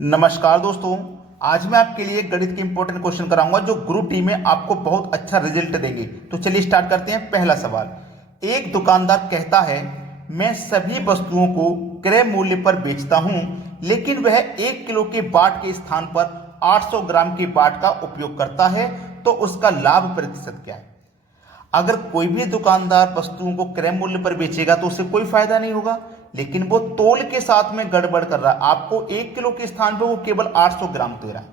नमस्कार दोस्तों। आज मैं आपके लिए गणित के इंपॉर्टेंट क्वेश्चन कराऊंगा जो ग्रुप डी में आपको बहुत अच्छा रिजल्ट देंगे। तो चलिए स्टार्ट करते हैं। पहला सवाल, एक दुकानदार कहता है मैं सभी वस्तुओं को क्रय मूल्य पर बेचता हूं, लेकिन वह 1 किलो के बाट के स्थान पर 800 ग्राम के बाट का उपयोग करता है, तो उसका लाभ प्रतिशत क्या है। अगर कोई भी दुकानदार वस्तुओं को क्रय मूल्य पर बेचेगा तो उसे कोई फायदा नहीं होगा, लेकिन वो तोल के साथ में गड़बड़ कर रहा है। आपको 1 किलो के स्थान पर वो केवल 800 ग्राम दे रहा है।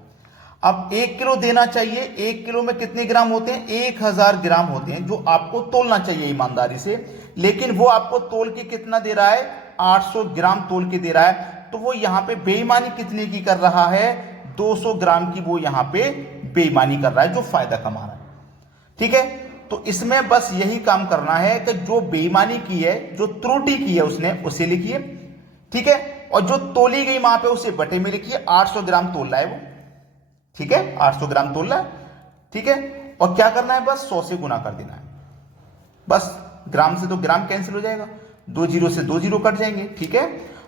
अब 1 किलो देना चाहिए, 1 किलो में कितने ग्राम होते हैं? 1000 ग्राम होते हैं, जो आपको तोलना चाहिए ईमानदारी से, लेकिन वो आपको तोल के कितना दे रहा है? 800 ग्राम तोल के दे रहा है। तो वो यहां पे बेईमानी कितने की कर रहा है? 200 ग्राम की वो यहां पे बेईमानी कर रहा है, जो फायदा कमा रहा है। ठीक है, तो इसमें बस यही काम करना है कि जो बेईमानी की है, जो त्रुटि की है उसने, उसे लिखिए। ठीक है, और जो तोली गई वहां पे उसे बटे में लिखिए। 800 ग्राम तोल रहा है वो। ठीक है, 800 ग्राम तोल रहा है। ठीक है, और क्या करना है? बस 100 से गुना कर देना है। बस ग्राम से तो ग्राम कैंसिल हो जाएगा, 2 जीरो से 2 जीरो कट जाएंगे। ठीक है,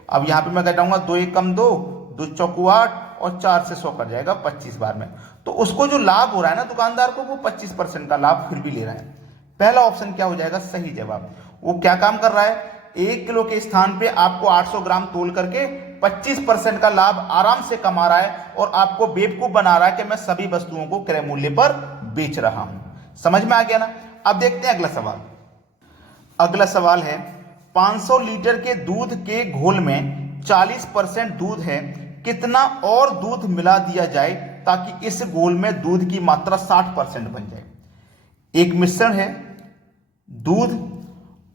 अब यहां पे मैं कहूंगा 2 एक कम 2, 2 चौकू 8 और 4 से 100 कट जाएगा 25 बार में। तो उसको जो लाभ हो रहा है ना दुकानदार को, वो 25% का लाभ फिर भी ले रहा है। पहला ऑप्शन क्या हो जाएगा? सही जवाब। वो क्या काम कर रहा है? 1 किलो के स्थान पे आपको 800 ग्राम तोल करके 25% का लाभ आराम से कमा रहा है, और आपको बेवकूफ बना रहा है कि मैं सभी वस्तुओं को क्रय मूल्य पर बेच रहा हूं। समझ में आ गया ना? अब देखते हैं अगला सवाल। अगला सवाल है, 500 लीटर के दूध के घोल में 40% दूध है, कितना और दूध मिला दिया जाए ताकि इस घोल में दूध की मात्रा 60% बन जाए। एक मिश्रण है दूध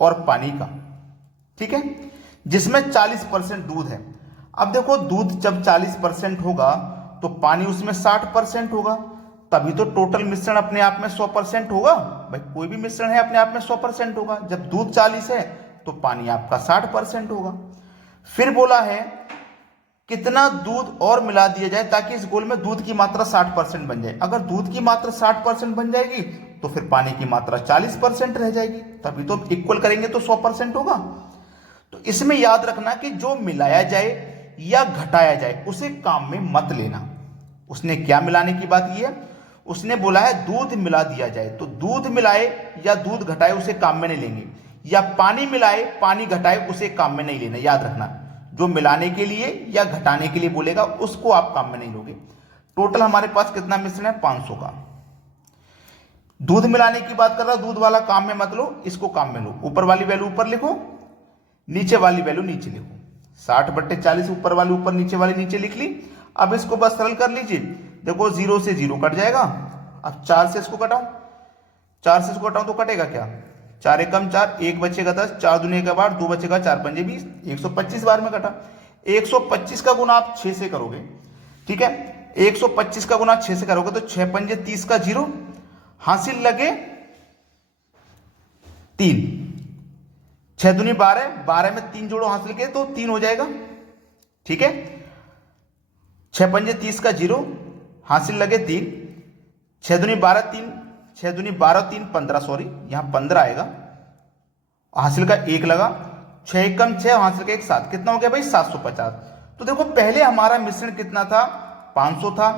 और पानी का, ठीक है, जिसमें 40% दूध है। अब देखो, दूध जब 40% होगा तो पानी उसमें 60% होगा, तभी तो टोटल मिश्रण अपने आप में 100% होगा। भाई कोई भी मिश्रण है अपने आप में 100% होगा। जब दूध 40 है तो पानी आपका 60% होगा। फिर बोला है कितना दूध और मिला दिया जाए ताकि इस घोल में दूध की मात्रा 60% बन जाए। अगर दूध की मात्रा 60% बन जाएगी तो फिर पानी की मात्रा 40% रह जाएगी, तभी तो इक्वल करेंगे तो 100% होगा। तो इसमें याद रखना कि जो मिलाया जाए या घटाया जाए उसे काम में मत लेना। उसने क्या मिलाने की बात की है? उसने बोला है दूध मिला दिया जाए, तो दूध मिलाए या दूध घटाए उसे काम में नहीं लेंगे, या पानी मिलाए पानी घटाए उसे काम में नहीं लेना। याद रखना, जो मिलाने के लिए या घटाने के लिए बोलेगा उसको आप काम में नहीं लोगे। टोटल हमारे पास कितना मिश्रण है? 500 का। दूध मिलाने की बात कर रहा, दूध वाला काम में मत लो, इसको काम में लो। ऊपर वाली वैल्यू ऊपर लिखो, नीचे वाली वैल्यू नीचे लिखो। 60/40 ऊपर वाली ऊपर, नीचे वाली नीचे लिख ली। अब इसको बस सरल कर लीजिए। देखो 0 से 0 कट जाएगा। अब 4 से इसको घटाओ, 4 से इसको घटाओ तो कटेगा क्या? 4 एकम 4, 1 बचेगा 10, 4 दूनी का बार, 2 बचेगा 4 पंजे 20, 125 बार में कटा। 125 का गुना आप 6 से करोगे। ठीक है, 125 का गुना 6 से करोगे तो 6 पंजे 30 का 0, हासिल लगे 3, 6 दूनी 12, 12 में 3 जोड़ो हासिल के तो 3 हो जाएगा। ठीक है, 6 पंजे 30 का 0, हासिल लगे 3, 6 दूनी 12 3, 6 दूनी 12 3 15, सॉरी यहां 15 आएगा, हासिल का 1 लगा, 6 एकम 6, हासिल का 1 7, कितना हो गया भाई? 750। तो देखो पहले हमारा मिश्रण कितना था? 500 था,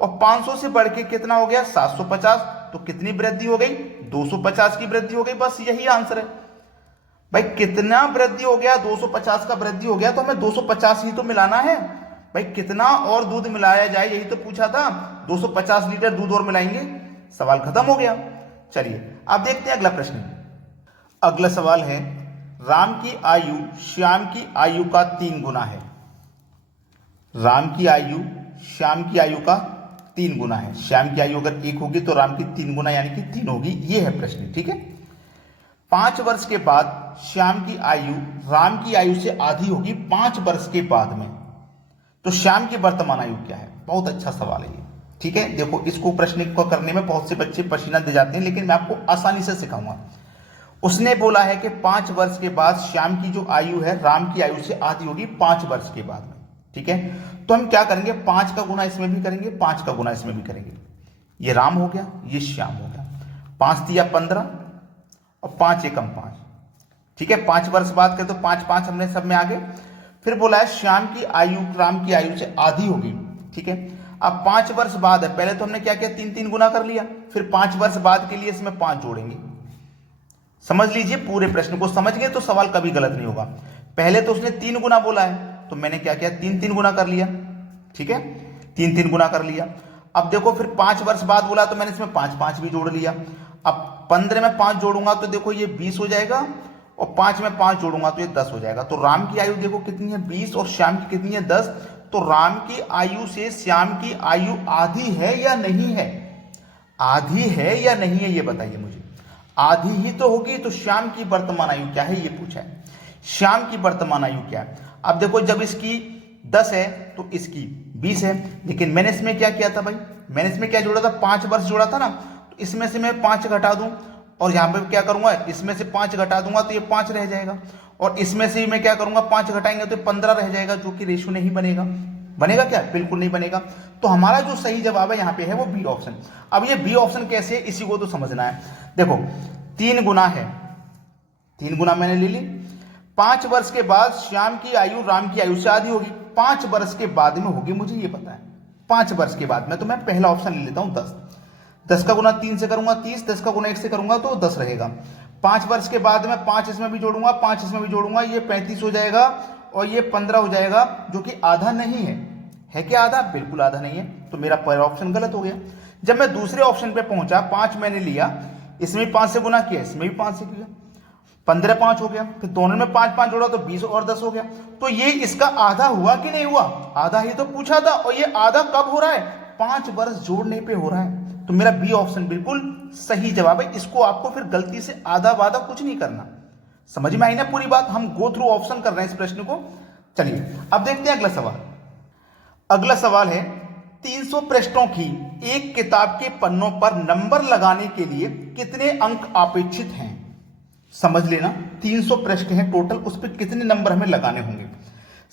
और 500 से बढ़ के कितना हो गया? 750। तो कितनी वृद्धि हो गई? 250 की वृद्धि हो गई। बस यही आंसर है भाई। कितना वृद्धि हो गया? 250 का वृद्धि हो गया, तो हमें 250 ही तो मिलाना है भाई। कितना और दूध मिलाया जाए यही तो पूछा था। 250 लीटर दूध और मिलाएंगे, सवाल खत्म हो गया। चलिए अब देखते हैं अगला प्रश्न। अगला सवाल है, राम की आयु श्याम की आयु का 3 गुना है। राम की आयु श्याम की आयु का 3 गुना है। श्याम की आयु अगर 1 होगी तो राम की 3 गुना यानी कि 3 होगी। ये है प्रश्न। ठीक है, 5 वर्ष के बाद श्याम की आयु राम की आयु से आधी होगी 5 वर्ष के बाद में, तो श्याम की वर्तमान आयु क्या है? बहुत अच्छा सवाल है ये। ठीक है, देखो इसको प्रश्न को करने में बहुत से बच्चे पसीना दे जाते हैं, लेकिन मैं आपको आसानी से सिखाऊंगा। उसने बोला है कि 5 वर्ष के बाद श्याम की जो आयु है राम की आयु से आधी होगी 5 वर्ष के बाद में। ठीक है, तो हम क्या करेंगे? 5 का गुना इसमें भी करेंगे, 5 का गुना इसमें भी करेंगे। ये राम हो गया, ये श्याम हो गया। 5 दिया 15 और 5 एकम 5। ठीक है, 5 वर्ष बाद के तो 5 5 हमने सब में आ गए। फिर बोला है श्याम की आयु राम की आयु से आधी होगी, ठीक है। अब 5 वर्ष बाद है, पहले तो हमने क्या किया, 3 गुना कर लिया, फिर 5 वर्ष बाद के लिए इसमें 5 जोड़ेंगे। समझ लीजिए, पूरे प्रश्न को समझ गए तो सवाल कभी गलत नहीं होगा। पहले तो उसने 3 गुना बोला है, तो मैंने क्या किया, 3 गुना कर लिया, ठीक है, 3 गुना कर लिया। अब देखो फिर 5 वर्ष बाद बोला तो मैंने इसमें 5 भी जोड़ लिया। अब 15 में 5 जोड़ूंगा तो देखो ये 20 हो जाएगा, और 5 में 5 जोड़ूंगा तो ये 10 हो जाएगा। तो राम की आयु देखो कितनी है, 20, और श्याम की कितनी है, 10। तो राम की आयु से श्याम की आयु आधी है या नहीं है, आधी है या नहीं है, ये बताइए मुझे। आधी ही तो होगी, तो श्याम की वर्तमान आयु क्या है ये पूछा है, श्याम की वर्तमान आयु क्या है। अब देखो जब इसकी 10 है तो इसकी 20 है, लेकिन मैंने इसमें क्या किया था भाई, मैंने इसमें क्या जोड़ा था, 5 वर्ष जोड़ा था ना, तो इसमें से मैं 5 घटा दूं, और यहां पे क्या करूंगा, इसमें से 5 घटा दूंगा तो ये 5 रह जाएगा, और इसमें से मैं क्या करूंगा, 5 घटाएंगे तो 15 रह जाएगा, जो कि रेशियो नहीं बनेगा। बनेगा क्या, बिल्कुल नहीं बनेगा। तो हमारा जो सही जवाब है यहाँ पे है वो बी ऑप्शन। अब ये बी ऑप्शन कैसे है इसी को तो समझना है। देखो 3 गुना है, 3 गुना मैंने ले ली, 5 वर्ष के बाद श्याम की आयु राम की आयु से आधी होगी, 5 वर्ष के बाद में होगी, मुझे ये पता है 5 वर्ष के बाद में। तो मैं पहला ऑप्शन ले लेता हूं 10, 10 का गुना 3 से करूंगा 30, 10 का गुना 1 से करूंगा तो 10 रहेगा। 5 वर्ष के बाद में 5 इसमें भी जोड़ूंगा, 5 इसमें भी जोड़ूंगा, ये 35 हो जाएगा, और ये 15 हो जाएगा, जो कि आधा नहीं है क्या आधा, बिल्कुल आधा नहीं है। तो मेरा पहला ऑप्शन गलत हो गया। जब मैं दूसरे ऑप्शन पे पहुंचा, 5 मैंने लिया, इसमें भी 5 से गुना किया, इसमें भी 5 से किया, 15 5 हो गया, फिर दोनों में 5 जोड़ा तो 20 और 10 हो गया। तो ये इसका आधा हुआ कि नहीं हुआ, आधा ही तो पूछा था, और ये आधा कब हो रहा है, 5 वर्ष जोड़ने पे हो रहा है। तो मेरा बी ऑप्शन बिल्कुल सही जवाब है। इसको आपको फिर गलती से आधा वादा कुछ नहीं करना। समझ में आई ना पूरी बात, हम गो थ्रू ऑप्शन कर रहे हैं इस प्रश्न को। चलिए अब देखते हैं अगला सवाल। अगला सवाल है 300 पृष्ठों की एक किताब के पन्नों पर नंबर लगाने के लिए कितने अंक अपेक्षित हैं। समझ लेना, 300 पृष्ठ हैं टोटल, उस पर कितने नंबर हमें लगाने होंगे।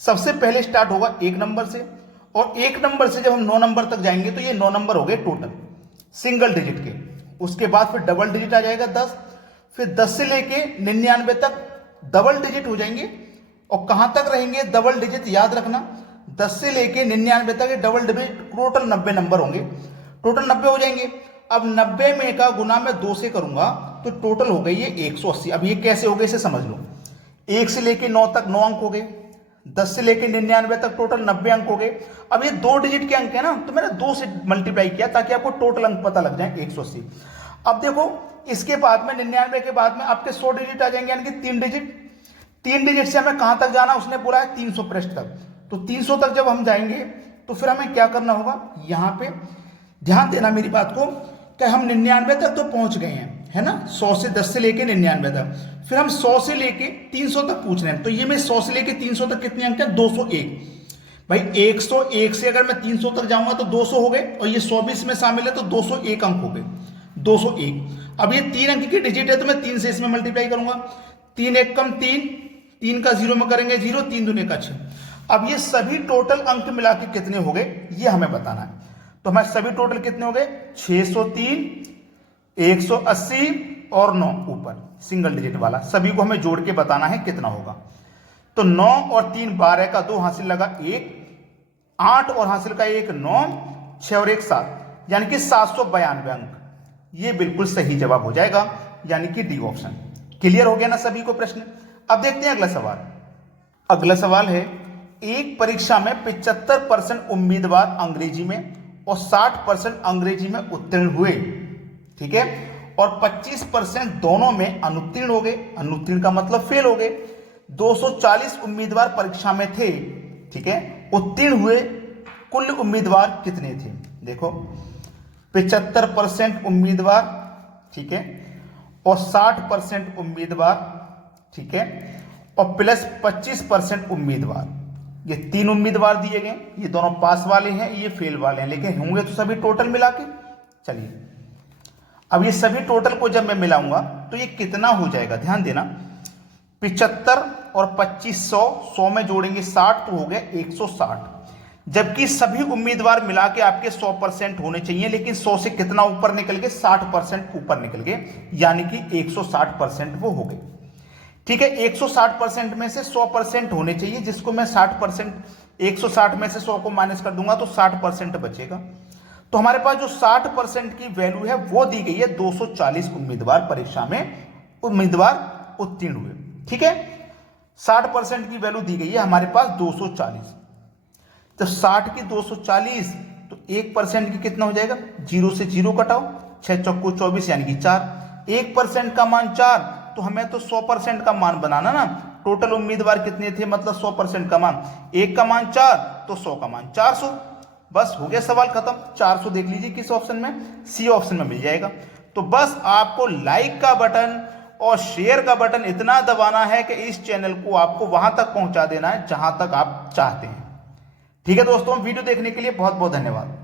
सबसे पहले स्टार्ट होगा 1 नंबर से, और 1 नंबर से जब हम 9 नंबर तक जाएंगे तो ये 9 नंबर हो गए टोटल सिंगल डिजिट के। उसके बाद फिर डबल डिजिट आ जाएगा 10, फिर 10 से लेके 99 तक डबल डिजिट हो जाएंगे। और कहां तक रहेंगे डबल डिजिट, याद रखना, 10 से लेके 99 तक डबल डिजिट, टोटल 90 नंबर होंगे, टोटल 90 हो जाएंगे। अब 90 में का गुना मैं 2 से करूंगा तो टोटल हो गई ये 180। अब ये कैसे हो गए इसे समझ लो। 1 से लेके 9 तक 9 अंक हो गए, 10 से लेके 99 तक टोटल 90 अंक हो गए। अब ये 2 डिजिट के अंक है ना, तो मैंने 2 से मल्टीप्लाई किया ताकि आपको टोटल अंक पता लग जाए 180। अब देखो इसके बाद में 99 के बाद में आपके 100 डिजिट आ जाएंगे, यानी कि 3 डिजिट। 3 डिजिट से हमें कहां तक जाना, उसने बोला है 300 पृष्ठ तक। तो 300 तक जब हम जाएंगे तो फिर हमें क्या करना होगा, यहां पे ध्यान देना मेरी बात को, कि हम 99 तक तो पहुंच गए हैं, है ना, 100 से 10 से लेके 99 तक, फिर हम 100 से लेके 300 तक पूछ रहे हैं। तो ये मैं 100 से लेके 300 तक कितने अंक है, 201। भाई 101 से अगर मैं 300 तक जाऊंगा तो 200 हो गए, और ये 100 भी इसमें शामिल है तो 201 अंक हो गए, 201। अब ये 3 अंक की डिजिट है तो मैं 3 से इसमें मल्टीप्लाई करूंगा, 3 1 कम 3, 3 का 0 में करेंगे 0, 3 दूने का 6। अब ये सभी टोटल अंक मिला के कितने हो गए ये हमें बताना है। तो हमारे सभी टोटल कितने हो गए, 603, 180 और 9 ऊपर सिंगल डिजिट वाला, सभी को हमें जोड़ के बताना है कितना होगा। तो 9 और 3 12 का 2 हासिल लगा 1, 8 और हासिल का 1 9, 6 और 1 7, यानी कि 792 अंक। ये बिल्कुल सही जवाब हो जाएगा, यानी कि डी ऑप्शन। क्लियर हो गया ना सभी को प्रश्न। अब देखते हैं अगला सवाल। अगला सवाल है, एक परीक्षा में 75% उम्मीदवार अंग्रेजी में और 60% अंग्रेजी में उत्तीर्ण हुए, ठीक है, और 25% दोनों में अनुत्तीर्ण हो गए। अनुत्तीर्ण का मतलब फेल हो गए। 240 उम्मीदवार परीक्षा में थे, ठीक है, उत्तीर्ण हुए कुल उम्मीदवार कितने थे। देखो 75% उम्मीदवार, ठीक है, और 60% उम्मीदवार, ठीक है, और प्लस 25% उम्मीदवार। ये 3 उम्मीदवार दिए गए, ये दोनों पास वाले हैं, ये फेल वाले हैं, लेकिन होंगे तो सभी टोटल मिला के। चलिए अब ये सभी टोटल को जब मैं मिलाऊंगा तो ये कितना हो जाएगा, ध्यान देना। 75 और 2500, 100 में जोड़ेंगे 60 तो हो गया 160। जबकि सभी उम्मीदवार मिला के आपके 100% होने चाहिए, लेकिन 100 से कितना ऊपर निकल गए, 60% ऊपर निकल गए, यानी कि 160% वो हो गए। ठीक है, 160% में से 100% होने चाहिए, जिसको मैं 60%, 160 में से 100 को माइनस कर दूंगा तो 60% बचेगा। तो हमारे पास जो 60% की वैल्यू है वो दी गई है, 240 उम्मीदवार परीक्षा में उम्मीदवार उत्तीर्ण हुए। ठीक है, 60% की वैल्यू दी गई है हमारे पास 240। तो 60 की 240 तो 1% की कितना हो जाएगा, 0 से 0 कटाओ, 6 चौको 24 यानी कि 4। 1% का मान 4, तो हमें तो 100% का मान बनाना ना। टोटल उम्मीदवार कितने थे, मतलब 100% का मान, 1 का मान 4 तो 100 का मान 400। बस हो गया सवाल खत्म। 400 देख लीजिए किस ऑप्शन में, सी ऑप्शन में मिल जाएगा। तो बस आपको लाइक का बटन और शेयर का बटन इतना दबाना है कि इस चैनल को आपको वहां तक पहुंचा देना है जहां तक आप चाहते हैं। ठीक है दोस्तों, वीडियो देखने के लिए बहुत बहुत धन्यवाद।